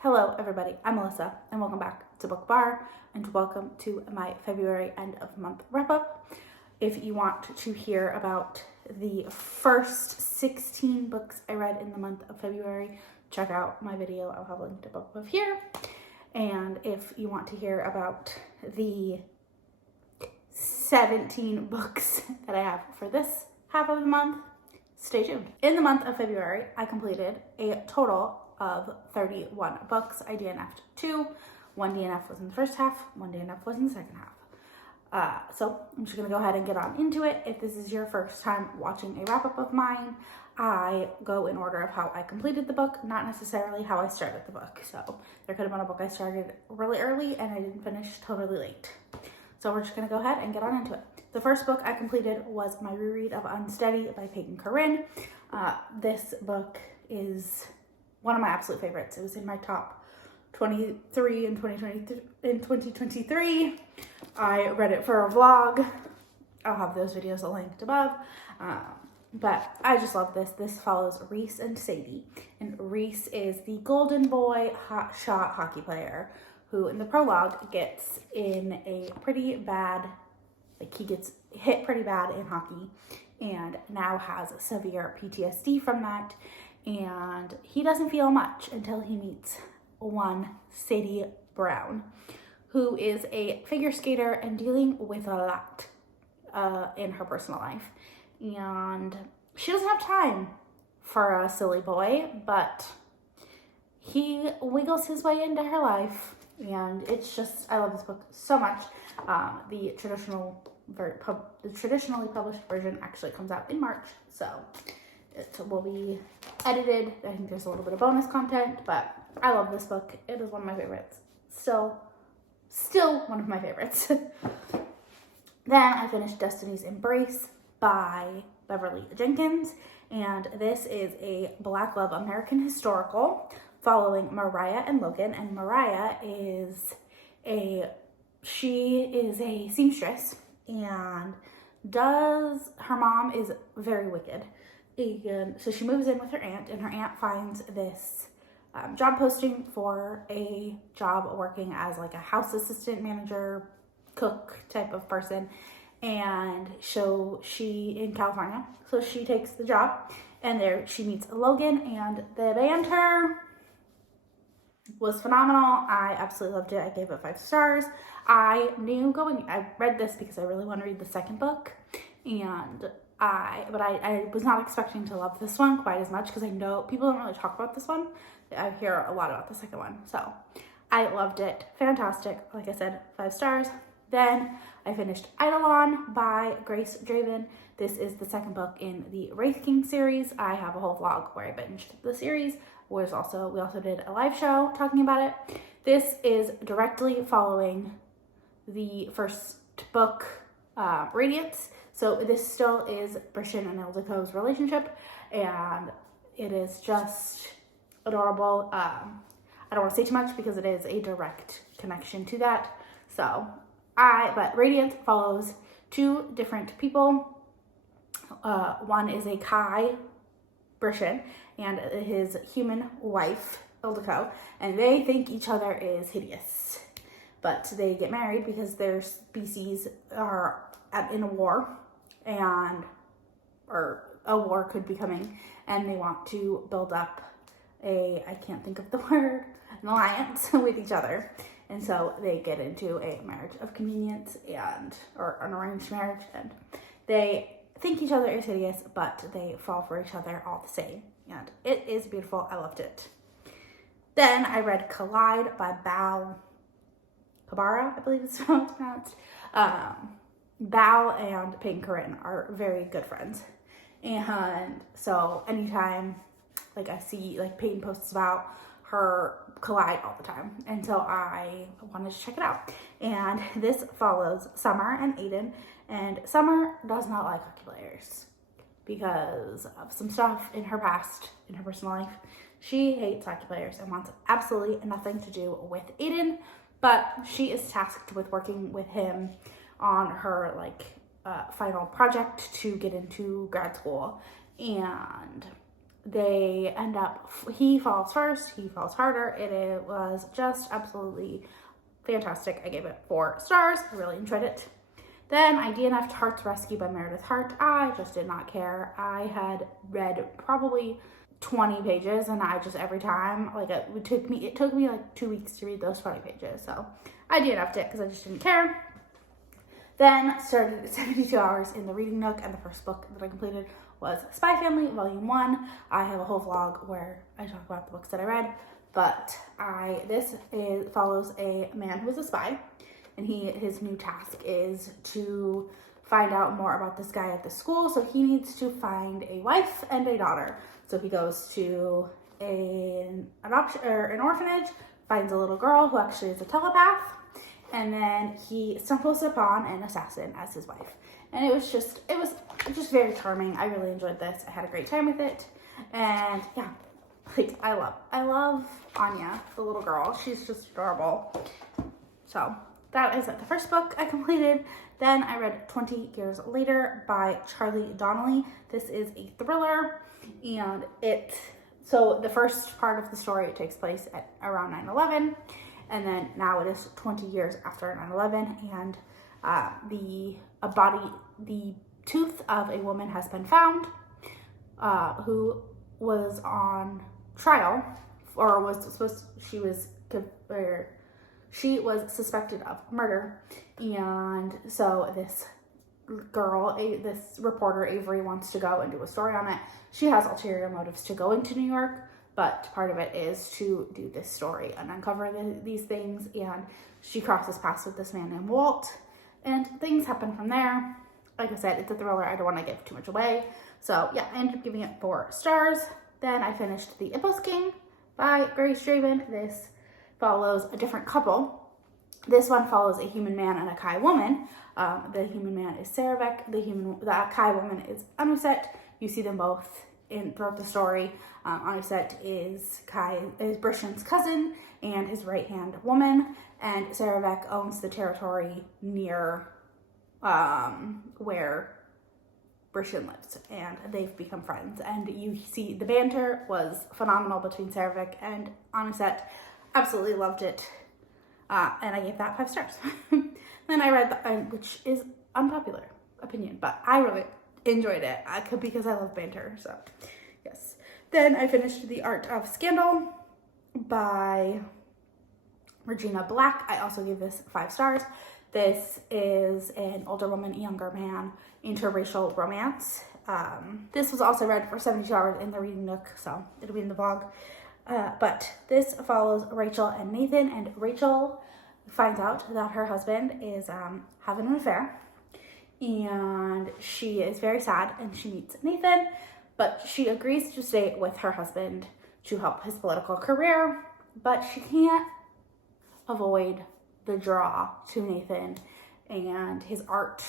Hello everybody, I'm Melissa and welcome back to Book Bar and welcome to my February end of month wrap up. If you want to hear about the first 16 books I read in the month of February, check out my video. I'll have a link to book above here. And if you want to hear about the 17 books that I have for this half of the month, stay tuned. In the month of February, I completed a total of 31 books. I DNF'd 2. One DNF was in the first half, one DNF was in the second half. So I'm just gonna go ahead and get on into it. If this is your first time watching a wrap up of mine, I go in order of how I completed the book, not necessarily how I started the book. So there could have been a book I started really early and I didn't finish till really late. So we're just gonna go ahead and get on into it. The first book I completed was my reread of Unsteady by Peyton Corinne. This book is one of my absolute favorites. It was in my top 23 in 2023. I read it for a vlog. I'll have those videos linked above. But I just love this. This follows Reese and Sadie. And Reese is the golden boy hotshot hockey player who in the prologue gets in a pretty bad, he gets hit pretty bad in hockey and now has severe PTSD from that. And he doesn't feel much until he meets one Sadie Brown, who is a figure skater and dealing with a lot in her personal life. And she doesn't have time for a silly boy, but he wiggles his way into her life. And it's just, I love this book so much. The traditionally published version actually comes out in March, so it will be edited. I think there's a little bit of bonus content, but I love this book. It is one of my favorites. Still one of my favorites. Then I finished Destiny's Embrace by Beverly Jenkins, and this is a Black love American historical following Mariah and Logan. And Mariah is a seamstress, and her mom is very wicked. And so she moves in with her aunt, and her aunt finds this job posting for a job working as like a house assistant, manager, cook type of person. And so she in California, so she takes the job, and there she meets Logan, and the banter was phenomenal. I absolutely loved it. I gave it 5 stars. I read this because I really want to read the second book, and I was not expecting to love this one quite as much because I know people don't really talk about this one. I hear a lot about the second one. So I loved it. Fantastic. Like I said, 5 stars. Then I finished Eidolon by Draven. This is the second book in the Wraith King series. I have a whole vlog where I binged the series. We also did a live show talking about it. This is directly following the first book, Radiance. So this still is Christian and Ildiko's relationship, and it is just adorable. I don't want to say too much because it is a direct connection to that. But Radiance follows 2 different people. One is a Kai, Christian, and his human wife, Ildiko, and they think each other is hideous. But they get married because their species are in a war, or a war could be coming, and they want to build up I can't think of the word, an alliance with each other. And so they get into a marriage of convenience or an arranged marriage, and they think each other is hideous, but they fall for each other all the same. And it is beautiful. I loved it. Then I read Collide by Bal Khabara, I believe it's how it's pronounced. Bal and Peyton Corinne are very good friends. And so anytime I see Peyton posts about her Collide all the time. And so I wanted to check it out. And this follows Summer and Aiden. And Summer does not like hockey players because of some stuff in her past, in her personal life. She hates hockey players and wants absolutely nothing to do with Aiden, but she is tasked with working with him on her final project to get into grad school. And they end up, he falls first, he falls harder. It was just absolutely fantastic. I gave it 4 stars. I really enjoyed it. Then I DNF'd Hart's Rescue by Meredith Hart. I just did not care. I had read probably 20 pages, and I just, every time, like, it took me like 2 weeks to read those 20 pages. So I DNF'd it because I just didn't care. Then started 72 Hours in the Reading Nook, and the first book that I completed was Spy Family Volume 1. I have a whole vlog where I talk about the books that I read, but this follows a man who is a spy, and his new task is to find out more about this guy at the school. So he needs to find a wife and a daughter. So he goes to an orphanage, finds a little girl who actually is a telepath, and then he stumbles upon an assassin as his wife. And it was just very charming. I really enjoyed this. I had a great time with it. And yeah, like, I love Anya, the little girl. She's just adorable. So that is the first book I completed. Then I read 20 Years Later by Charlie Donlea. This is a thriller, and so the first part of the story takes place at around 9/11, and then now it is 20 years after 9/11, and the tooth of a woman has been found, who was on trial, she was suspected of murder. And so this girl, this reporter Avery, wants to go and do a story on it. She has ulterior motives to go into New York, but part of it is to do this story and uncover these things. And she crosses paths with this man named Walt, and things happen from there. Like I said, it's a thriller. I don't want to give too much away. So yeah, I ended up giving it 4 stars. Then I finished The Ippos King by Grace Draven. This follows a different couple. This one follows a human man and a Kai woman. The human man is Saravek. The Kai woman is Anuset. You see them both throughout the story. Anuset is Brishan's cousin and his right-hand woman, and Saravek owns the territory near where Brishan lives, and they've become friends. And you see the banter was phenomenal between Saravek and Anuset. Absolutely loved it. And I gave that 5 stars. Then I read, which is unpopular opinion, but I really enjoyed it because I love banter, so yes. Then I finished The Art of Scandal by Regina Black. I also gave this 5 stars. This is an older woman, younger man, interracial romance. This was also read for 72 Hours in the Reading Nook, so it'll be in the vlog. But this follows Rachel and Nathan, and Rachel finds out that her husband is having an affair, and she is very sad, and she meets Nathan, but she agrees to stay with her husband to help his political career, but she can't avoid the draw to Nathan and his art,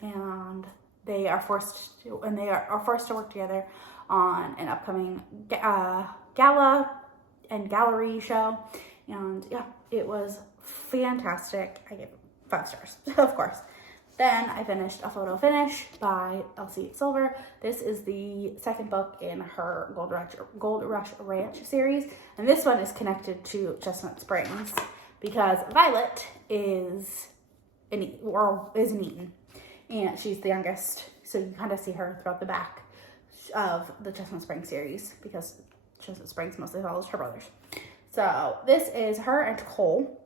and they are forced to work together on an upcoming gala and gallery show. And yeah, it was fantastic. I gave it 5 stars, of course. Then I finished A Photo Finish by Elsie Silver. This is the second book in her Gold Rush Ranch series, and this one is connected to Chestnut Springs because Violet is an Eaton, and she's the youngest, so you kind of see her throughout the back of the Chestnut Springs series because Chestnut Springs mostly follows her brothers. So this is her and Cole,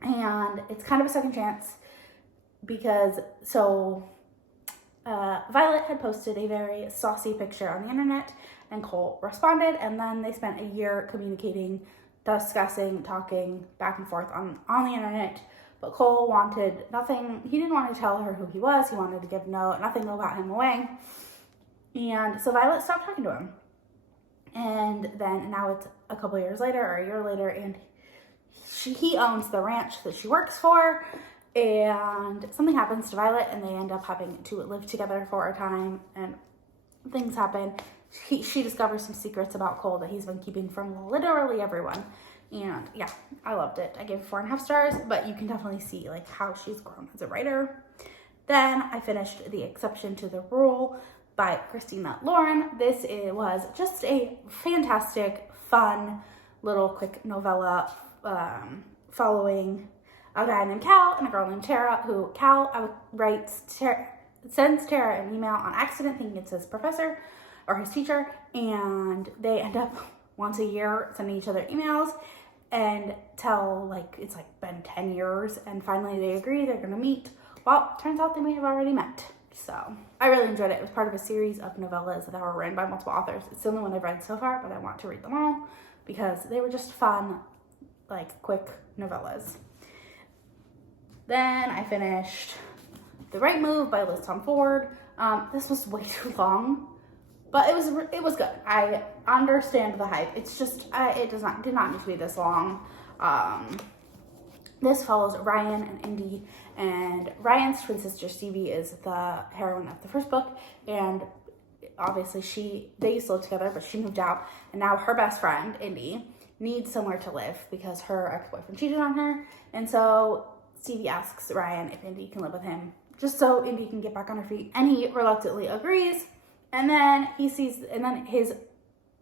and it's kind of a second chance because Violet had posted a very saucy picture on the internet, and Cole responded, and then they spent a year communicating, discussing, talking back and forth on the internet. But Cole wanted nothing. He didn't want to tell her who he was. He wanted to give nothing about him away. And so Violet stopped talking to him. And then now it's a couple years later, or a year later, and he owns the ranch that she works for. And something happens to Violet, and they end up having to live together for a time, and things happen. She discovers some secrets about Cole that he's been keeping from literally everyone. And yeah, I loved it. I gave it 4.5 stars, but you can definitely see like how she's grown as a writer. Then I finished The Exception to the Rule by Christina Lauren. Was just a fantastic, fun, little quick novella following a guy named Cal and a girl named Tara, who Cal sends Tara an email on accident thinking it's his professor or his teacher, and they end up once a year sending each other emails until it's been 10 years, and finally they agree they're gonna meet. Well, turns out they may have already met. So I really enjoyed it. It was part of a series of novellas that were written by multiple authors. It's the only one I've read so far, but I want to read them all because they were just fun, quick novellas. Then I finished The Right Move by Liz Tomforde. This was way too long, but it was good. I understand the hype. It's just it did not need to be this long. This follows Ryan and Indy, and Ryan's twin sister Stevie is the heroine of the first book, and obviously they used to live together, but she moved out, and now her best friend Indy needs somewhere to live because her ex-boyfriend cheated on her, and so Stevie asks Ryan if Indy can live with him, just so Indy can get back on her feet, and he reluctantly agrees. And then his the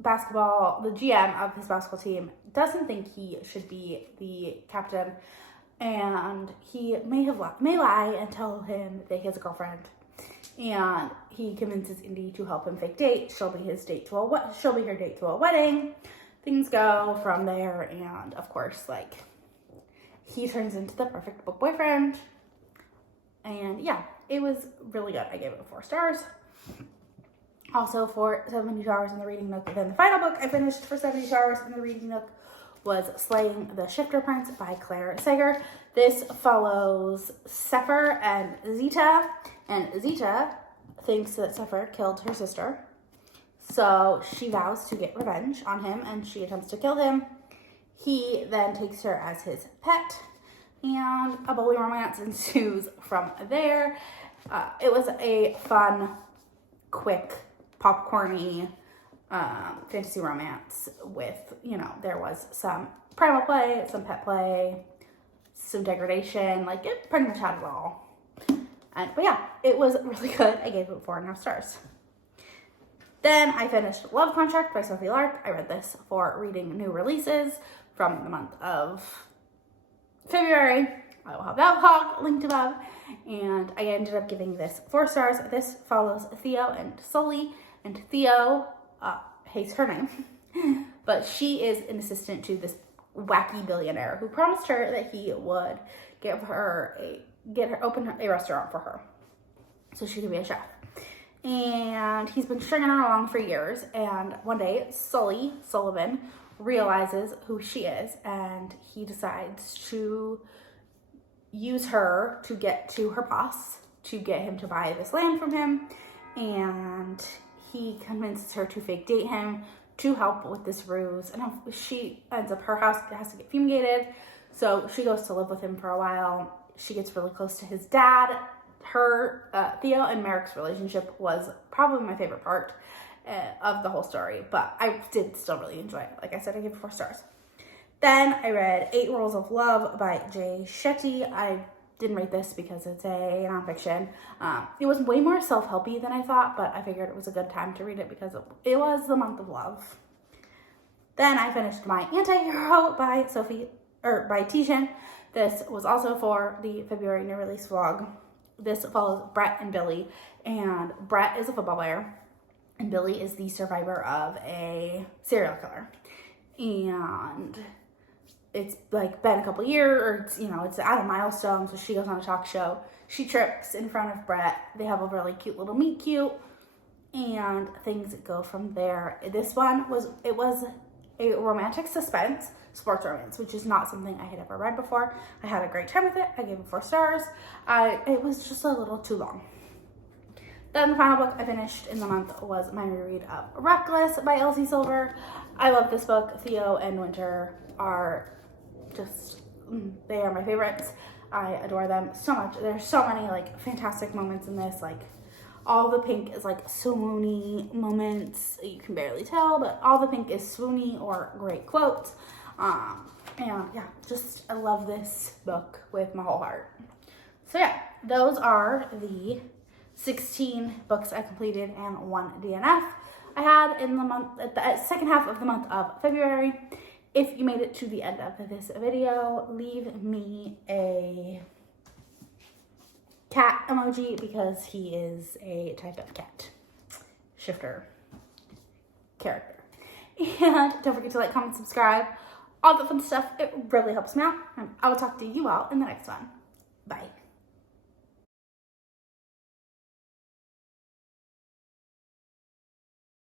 GM of his basketball team doesn't think he should be the captain, and he may lie and tell him that he has a girlfriend, and he convinces Indy to help him fake date. She'll be her date to a wedding. Things go from there, and of course, he turns into the perfect book boyfriend. And yeah, it was really good. I gave it 4 stars. Also, for 72 hours in the reading nook. Then the final book I finished for 72 hours in the reading nook was Slaying the Shifter Prince by Clare Sager. This follows Zephyr and Zeta, thinks that Zephyr killed her sister. So she vows to get revenge on him, and she attempts to kill him. He then takes her as his pet, and a bully romance ensues from there. It was a fun, quick, popcorny fantasy romance with, there was some primal play, some pet play, some degradation. It pretty much had it all. But yeah, it was really good. I gave it 4.5 stars. Then I finished Love Contract by Sophie Lark. I read this for reading new releases from the month of February. I will have that blog linked above. And I ended up giving this 4 stars. This follows Theo and Sully. And Theo hates her name, but she is an assistant to this wacky billionaire who promised her that he would open a restaurant for her so she could be a chef. And he's been stringing her along for years, and one day Sullivan realizes who she is, and he decides to use her to get to her boss to get him to buy this land from him. And he convinces her to fake date him to help with this ruse, and she ends up, her house has to get fumigated, so she goes to live with him for a while. She gets really close to his dad. Theo and Merrick's relationship was probably my favorite part of the whole story, but I did still really enjoy it. Like I said, I gave it 4 stars. Then I read 8 Rules of Love by Shetty. I didn't rate this because it's a nonfiction. It was way more self-helpy than I thought, but I figured it was a good time to read it because it was the month of love. Then I finished My Anti-Hero by Tijan. This was also for the February new release vlog. This follows Brett and Billy, and Brett is a football player, and Billy is the survivor of a serial killer. And it's been a couple years, or it's at a milestone, so she goes on a talk show. She trips in front of Brett. They have a really cute little meet cute, and things go from there. This one was a romantic suspense sports romance, which is not something I had ever read before. I had a great time with it. I gave it 4 stars. It was just a little too long. Then the final book I finished in the month was my reread of Reckless by Elsie Silver. I love this book. Theo and Winter are they are my favorites. I adore them so much. There's so many fantastic moments in this. All the pink is swoony moments. You can barely tell, but all the pink is swoony or great quotes. And yeah, I love this book with my whole heart. So yeah, those are the 16 books I completed and 1 DNF I had in the month, at the second half of the month of February. If you made it to the end of this video, leave me a cat emoji because he is a type of cat shifter character. And don't forget to like, comment, subscribe, all the fun stuff. It really helps me out. And I will talk to you all in the next one. Bye.